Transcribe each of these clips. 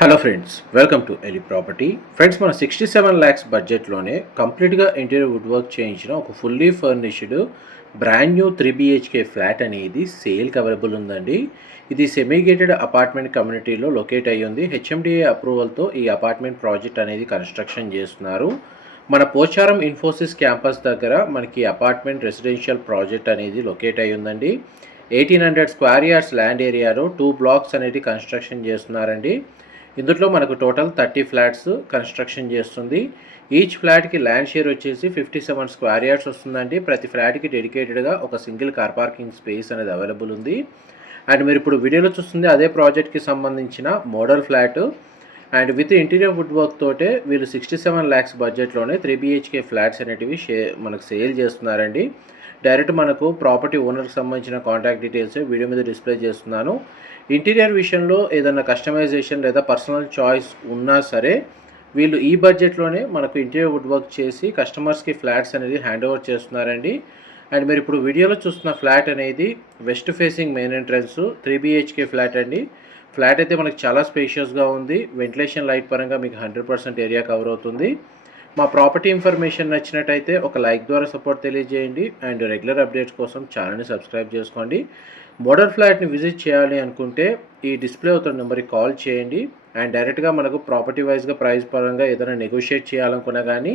Hello friends, welcome to Eli property. Friends, మన 67 lakhs బడ్జెట్లోనే కంప్లీట్గా ఇంటీరియర్ వుడ్ వర్క్ చేయించిన ఒక fully furnished brand new 3 BHK flat అనేది సేల్కి అవైలబుల్ ఉందండి. ఇది సెమీ గేటెడ్ అపార్ట్మెంట్ కమ్యూనిటీలో లొకేట్ అయ్యి ఉంది. HMDA అప్రూవల్తో ఈ అపార్ట్మెంట్ ప్రాజెక్ట్ అనేది కన్స్ట్రక్షన్ చేస్తున్నారు. మన పోచారం ఇన్ఫోసిస్ క్యాంపస్ దగ్గర మనకి అపార్ట్మెంట్ రెసిడెన్షియల్ ప్రాజెక్ట్ అనేది లొకేట్ అయ్యి ఉందండి. 1800 స్క్వేర్ యార్డ్స్ ల్యాండ్ ఏరియాలో 2 blocks అనేది కన్స్ట్రక్షన్ చేస్తున్నారండి. ఇందులో మనకు టోటల్ 30 ఫ్లాట్స్ కన్స్ట్రక్షన్ చేస్తుంది. ఈచ్ ఫ్లాట్కి ల్యాండ్ షేర్ వచ్చేసి 57 స్క్వేర్ యార్డ్స్ వస్తుందండి. ప్రతి ఫ్లాట్కి డెడికేటెడ్గా ఒక సింగిల్ కార్ పార్కింగ్ స్పేస్ అనేది అవైలబుల్ ఉంది. అండ్ మీరు ఇప్పుడు వీడియోలో చూస్తుంది అదే ప్రాజెక్ట్కి సంబంధించిన model flat. And with interior wood work తోటే వీళ్ళు 67 lakhs బడ్జెట్లోనే 3 BHK ఫ్లాట్స్ అనేటివి మనకు సేల్ చేస్తున్నారండి. డైరెక్ట్ మనకు ప్రాపర్టీ ఓనర్కి సంబంధించిన కాంటాక్ట్ డీటెయిల్స్ వీడియో మీద డిస్ప్లే చేస్తున్నాను. ఇంటీరియర్ విషయంలో ఏదైనా కస్టమైజేషన్ లేదా పర్సనల్ చాయిస్ ఉన్నా సరే వీళ్ళు ఈ బడ్జెట్లోనే మనకు ఇంటీరియర్ వుడ్ వర్క్ చేసి కస్టమర్స్కి ఫ్లాట్స్ అనేది హ్యాండ్ ఓవర్ చేస్తున్నారండి. అండ్ మీరు ఇప్పుడు వీడియోలో చూస్తున్న ఫ్లాట్ అనేది west facing main entrance 3 BHK flat అండి. ఫ్లాట్ అయితే మనకు చాలా స్పేషియస్గా ఉంది. వెంటిలేషన్ లైట్ పరంగా మీకు 100% ఏరియా కవర్ అవుతుంది. మా ప్రాపర్టీ ఇన్ఫర్మేషన్ నచ్చినట్టయితే ఒక లైక్ ద్వారా సపోర్ట్ తెలియజేయండి. అండ్ రెగ్యులర్ అప్డేట్స్ కోసం ఛానల్ని సబ్స్క్రైబ్ చేసుకోండి. మోడల్ ఫ్లాట్ని విజిట్ చేయాలి అనుకుంటే ఈ డిస్ప్లే అవుతున్న నెంబర్కి కాల్ చేయండి. అండ్ డైరెక్ట్గా మనకు ప్రాపర్టీ వైజ్గా ప్రైస్ పరంగా ఏదైనా నెగోషియేట్ చేయాలనుకున్నా కానీ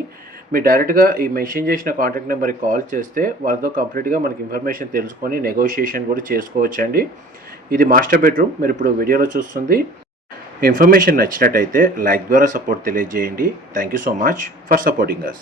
మీరు డైరెక్ట్గా ఈ మెన్షన్ చేసిన కాంటాక్ట్ నెంబర్కి కాల్ చేస్తే వాళ్ళతో కంప్లీట్గా మనకి ఇన్ఫర్మేషన్ తెలుసుకొని నెగోషియేషన్ కూడా చేసుకోవచ్చండి. ఇది మాస్టర్ బెడ్రూమ్. మీరు ఇప్పుడు వీడియోలో చూస్తుంది. ఇన్ఫర్మేషన్ నచ్చినట్టయితే లైక్ ద్వారా సపోర్ట్ తెలియజేయండి. Thank you so much for supporting us.